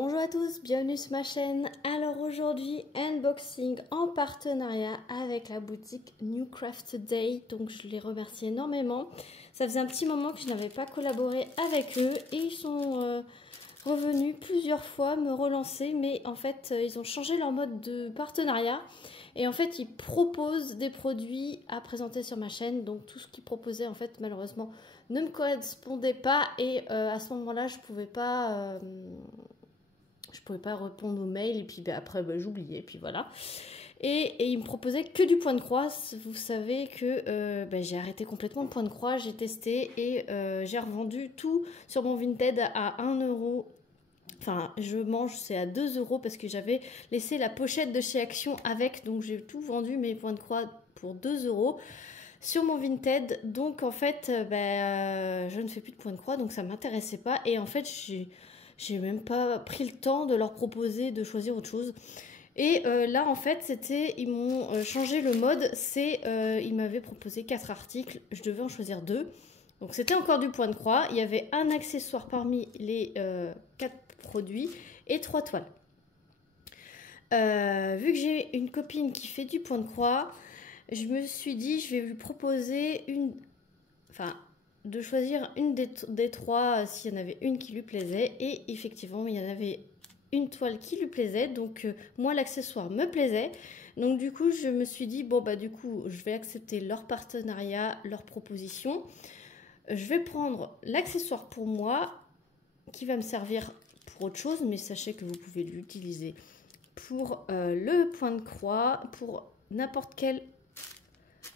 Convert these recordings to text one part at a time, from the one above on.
Bonjour à tous, bienvenue sur ma chaîne. Alors aujourd'hui, unboxing en partenariat avec la boutique New Craft Day. Donc je les remercie énormément. Ça faisait un petit moment que je n'avais pas collaboré avec eux et ils sont revenus plusieurs fois me relancer. Mais en fait, ils ont changé leur mode de partenariat. Et en fait, ils proposent des produits à présenter sur ma chaîne. Donc tout ce qu'ils proposaient en fait malheureusement ne me correspondait pas. Et à ce moment-là, je pouvais pas répondre aux mails et puis après j'oubliais, puis voilà. Et il me proposait que du point de croix. Vous savez que j'ai arrêté complètement le point de croix, j'ai testé et j'ai revendu tout sur mon Vinted à 1 euro. Enfin, je mange, c'est à 2 euros parce que j'avais laissé la pochette de chez Action avec, donc j'ai tout vendu mes points de croix pour 2 euros sur mon Vinted. Donc en fait, je ne fais plus de points de croix, donc ça m'intéressait pas. Et en fait, j'ai même pas pris le temps de leur proposer de choisir autre chose. Et là, en fait, ils m'ont changé le mode. Ils m'avaient proposé 4 articles. Je devais en choisir 2. Donc, c'était encore du point de croix. Il y avait un accessoire parmi les 4 produits et 3 toiles. Vu que j'ai une copine qui fait du point de croix, je me suis dit, je vais lui proposer de choisir une des 3 s'il y en avait une qui lui plaisait. Et effectivement, il y en avait une toile qui lui plaisait. Donc, moi, l'accessoire me plaisait. Donc, du coup, je me suis dit, du coup, je vais accepter leur partenariat, leur proposition. Je vais prendre l'accessoire pour moi qui va me servir pour autre chose. Mais sachez que vous pouvez l'utiliser pour le point de croix, pour n'importe quel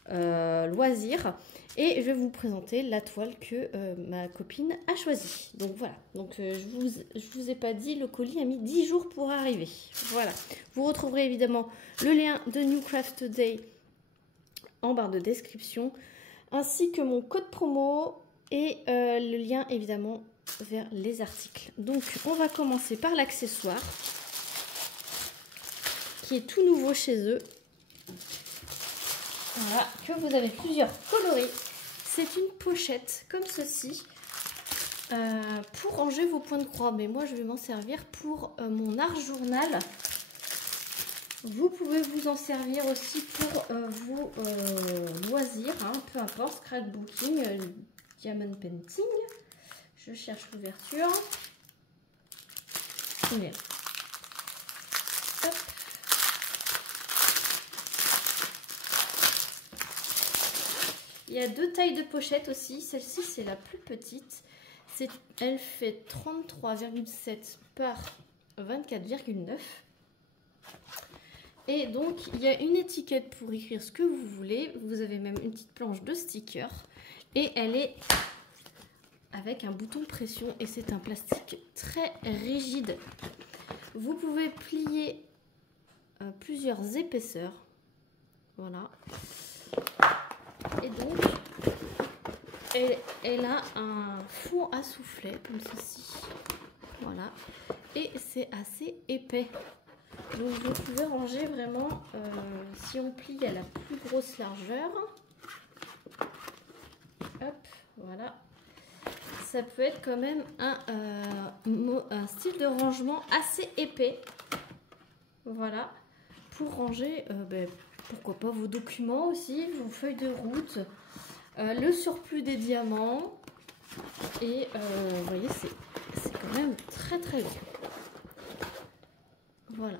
loisir. Et je vais vous présenter la toile que ma copine a choisie. Donc voilà, donc je vous ai pas dit, le colis a mis 10 jours pour arriver. Voilà, vous retrouverez évidemment le lien de New Craft Day en barre de description, ainsi que mon code promo et le lien évidemment vers les articles. Donc on va commencer par l'accessoire qui est tout nouveau chez eux. Voilà, que vous avez plusieurs coloris. C'est une pochette comme ceci pour ranger vos points de croix. Mais moi, je vais m'en servir pour mon art journal. Vous pouvez vous en servir aussi pour vos loisirs, hein, peu importe, scrapbooking, diamond painting. Je cherche l'ouverture. Bien. Hop. Il y a 2 tailles de pochette aussi. Celle-ci, c'est la plus petite. Elle fait 33,7 par 24,9. Et donc, il y a une étiquette pour écrire ce que vous voulez. Vous avez même une petite planche de stickers. Et elle est avec un bouton pression. Et c'est un plastique très rigide. Vous pouvez plier plusieurs épaisseurs. Voilà. Et donc, elle a un fond à soufflet comme ceci. Voilà. Et c'est assez épais. Donc vous pouvez ranger vraiment, si on plie à la plus grosse largeur. Hop, voilà. Ça peut être quand même un style de rangement assez épais. Voilà. Pour ranger, pourquoi pas vos documents aussi, vos feuilles de route, le surplus des diamants. Et vous voyez, c'est quand même très très grand. Voilà.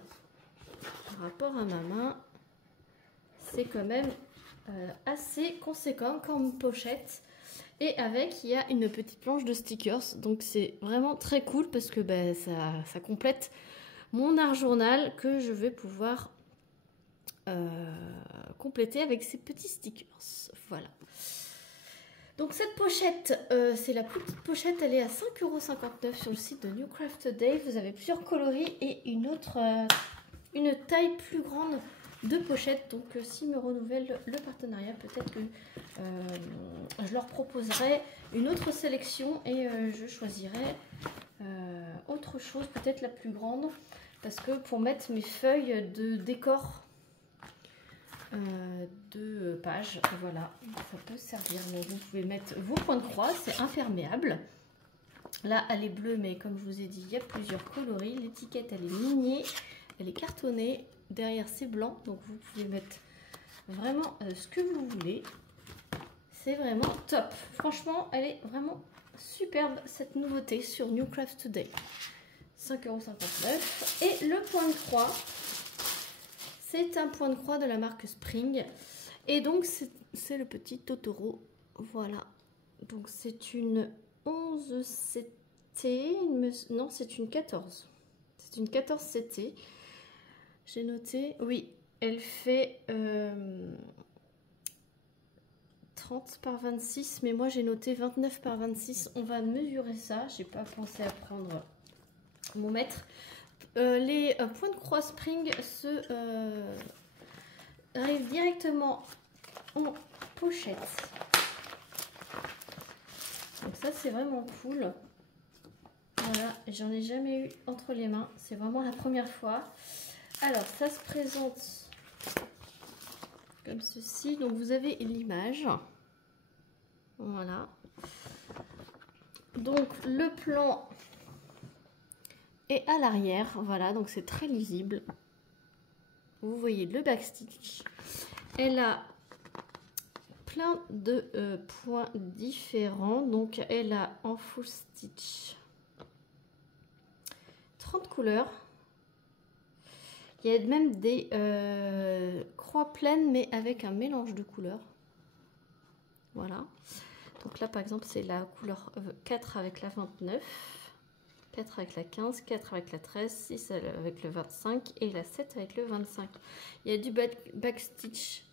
Par rapport à ma main, c'est quand même assez conséquent comme pochette. Et avec, il y a une petite planche de stickers. Donc c'est vraiment très cool parce que ça complète mon art journal que je vais pouvoir compléter avec ces petits stickers. Voilà. Donc cette pochette, c'est la plus petite pochette, elle est à 5,59 € sur le site de New Craft Day. Vous avez plusieurs coloris et une taille plus grande de pochette. Donc s'ils me renouvellent le partenariat, peut-être que je leur proposerai une autre sélection et je choisirai autre chose, peut-être la plus grande. Parce que pour mettre mes feuilles de décor de pages, voilà, ça peut servir. Donc vous pouvez mettre vos points de croix, c'est imperméable. Là, elle est bleue, mais comme je vous ai dit, il y a plusieurs coloris. L'étiquette, elle est lignée, elle est cartonnée. Derrière, c'est blanc, donc vous pouvez mettre vraiment ce que vous voulez. C'est vraiment top. Franchement, elle est vraiment superbe, cette nouveauté sur New Craft Today. 5,59 €. Et le point de croix, c'est un point de croix de la marque Spring. Et donc, c'est le petit Totoro. Voilà. Donc, c'est une 11 CT. Non, c'est une 14. C'est une 14 CT. J'ai noté. Oui, elle fait 30 par 26. Mais moi, j'ai noté 29 par 26. On va mesurer ça. J'ai pas pensé à prendre mon mètre. Les points de croix Spring arrivent directement en pochette. Donc ça, c'est vraiment cool. Voilà, j'en ai jamais eu entre les mains. C'est vraiment la première fois. Alors, ça se présente comme ceci. Donc, vous avez l'image. Voilà. Donc, le plan est à l'arrière. Voilà, donc c'est très lisible. Vous voyez le backstitch. Elle a plein de points différents. Donc, elle a en full stitch 30 couleurs. Il y a même des croix pleines, mais avec un mélange de couleurs. Voilà. Donc là, par exemple, c'est la couleur 4 avec la 29, 4 avec la 15, 4 avec la 13, 6 avec le 25 et la 7 avec le 25. Il y a du backstitch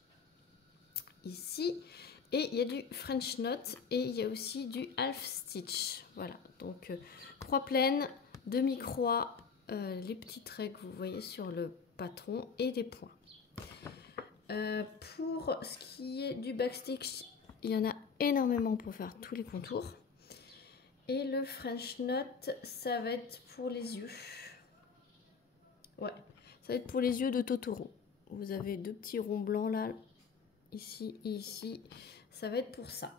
ici. Et il y a du French knot et il y a aussi du half stitch. Voilà, donc croix pleine, demi-croix, les petits traits que vous voyez sur le patron et des points. Pour ce qui est du backstitch, il y en a énormément pour faire tous les contours. Et le French knot, ça va être pour les yeux. Ouais, ça va être pour les yeux de Totoro. Vous avez deux petits ronds blancs là, ici et ici. Ça va être pour ça.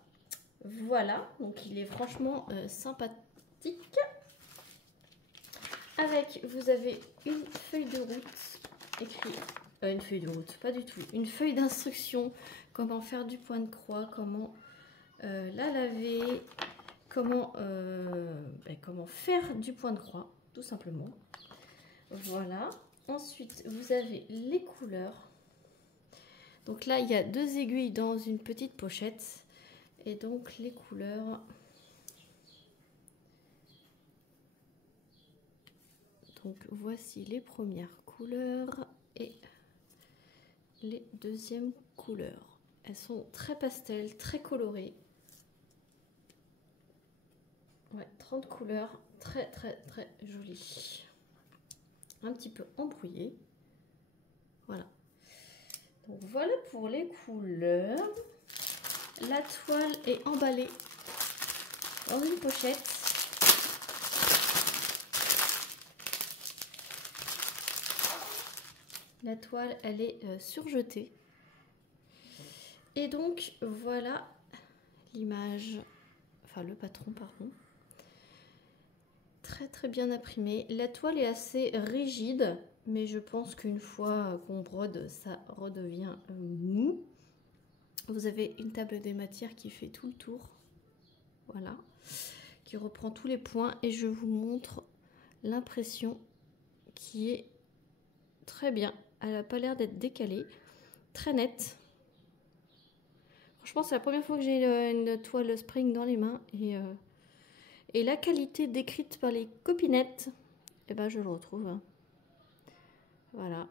Voilà, donc il est franchement sympathique. Avec, vous avez une feuille de route écrite. Une feuille de route, pas du tout. Une feuille d'instruction, comment faire du point de croix, comment la laver, comment faire du point de croix, tout simplement. Voilà. Ensuite, vous avez les couleurs. Donc là, il y a deux aiguilles dans une petite pochette. Et donc, les couleurs. Donc, voici les premières couleurs et les deuxièmes couleurs. Elles sont très pastel, très colorées. Ouais, 30 couleurs, très jolies. Un petit peu embrouillées. Voilà. Donc voilà pour les couleurs. La toile est emballée dans une pochette. La toile, elle est surjetée. Et donc voilà l'image, enfin le patron, pardon. Très bien imprimé. La toile est assez rigide, mais je pense qu'une fois qu'on brode, ça redevient mou. Vous avez une table des matières qui fait tout le tour. Voilà. Qui reprend tous les points. Et je vous montre l'impression qui est très bien. Elle n'a pas l'air d'être décalée. Très nette. Franchement, c'est la première fois que j'ai une toile Spring dans les mains. Et la qualité décrite par les copinettes, eh ben, je le retrouve. Voilà.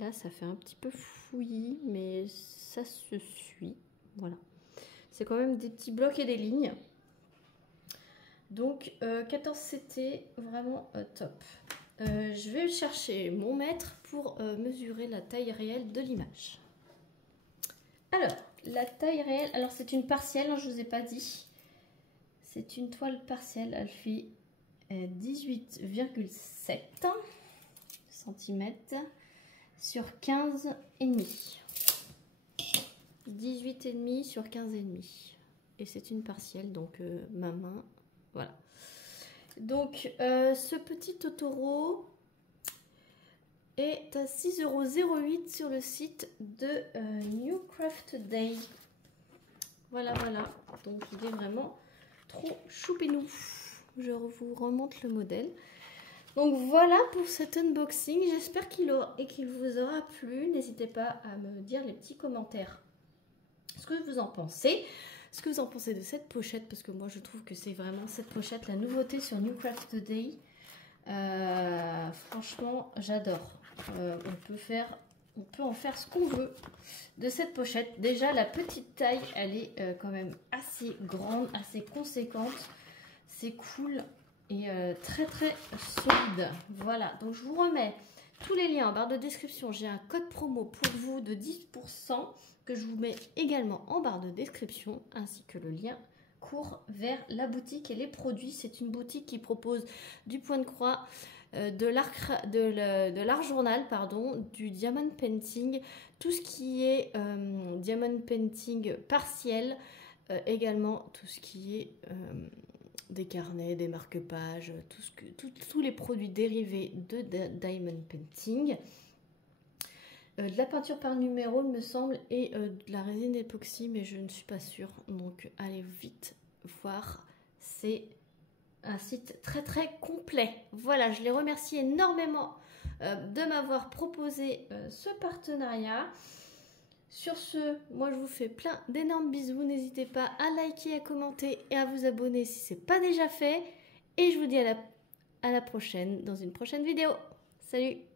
Là, ça fait un petit peu fouillis, mais ça se suit. Voilà. C'est quand même des petits blocs et des lignes. Donc, 14 CT, vraiment top. Je vais chercher mon mètre pour mesurer la taille réelle de l'image. Alors, la taille réelle, alors c'est une partielle, hein, je ne vous ai pas dit. C'est une toile partielle, elle fait 18,7 cm sur 15,5. 18,5 sur 15,5. Et c'est une partielle, donc ma main, voilà. Donc, ce petit Totoro est à 6,08 € sur le site de New Craft Day. Voilà, voilà. Donc, il est vraiment trop choupinou. Je vous remonte le modèle. Donc, voilà pour cet unboxing. J'espère qu'il vous aura plu. N'hésitez pas à me dire les petits commentaires ce que vous en pensez. Ce que vous en pensez de cette pochette, parce que moi je trouve que c'est vraiment cette pochette la nouveauté sur New Craft Day. Franchement, j'adore. On peut en faire ce qu'on veut de cette pochette. Déjà, la petite taille, elle est quand même assez grande, assez conséquente. C'est cool et très très solide. Voilà, donc je vous remets tous les liens en barre de description. J'ai un code promo pour vous de 10% que je vous mets également en barre de description, ainsi que le lien court vers la boutique et les produits. C'est une boutique qui propose du point de croix, de l'art journal, pardon, du diamond painting, tout ce qui est diamond painting partiel, également tout ce qui est des carnets, des marque-pages, tous les produits dérivés de diamond painting. De la peinture par numéro, il me semble, et de la résine époxy, mais je ne suis pas sûre. Donc, allez vite voir. C'est un site très très complet. Voilà, je les remercie énormément de m'avoir proposé ce partenariat. Sur ce, moi je vous fais plein d'énormes bisous. N'hésitez pas à liker, à commenter et à vous abonner si ce n'est pas déjà fait. Et je vous dis à la prochaine dans une prochaine vidéo. Salut!